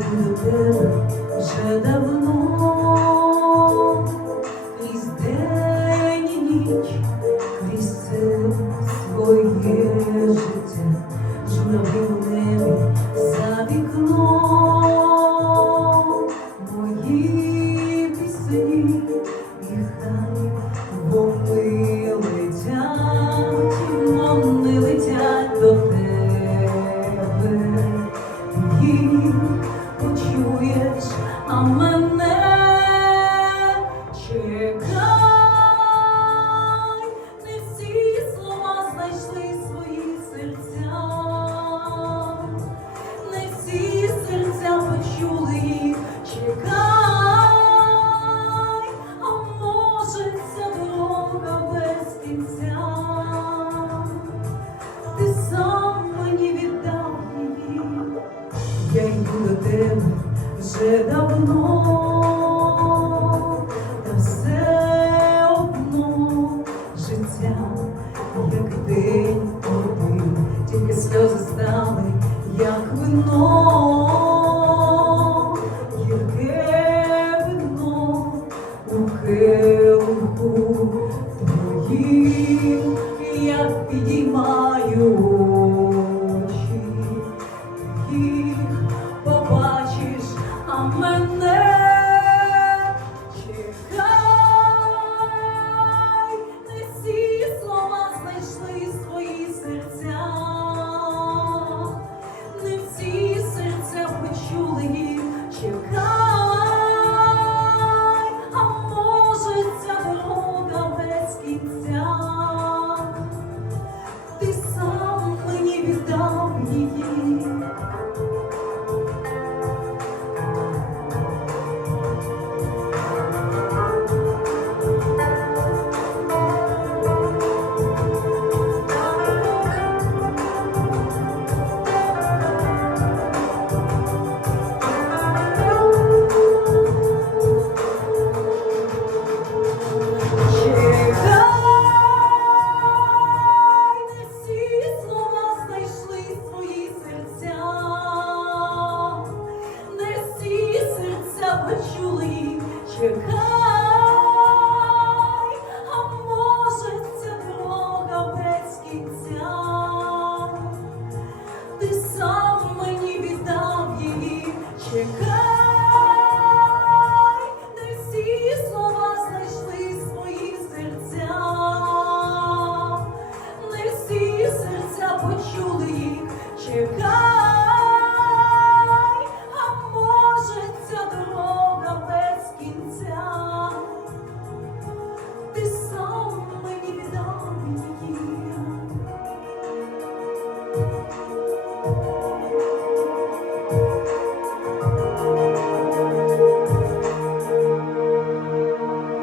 you тебе вже давно, та все одно життя, як день один, тільки сльози стали, як вино, яке вино у келку твоїм я підіймаю. 九颗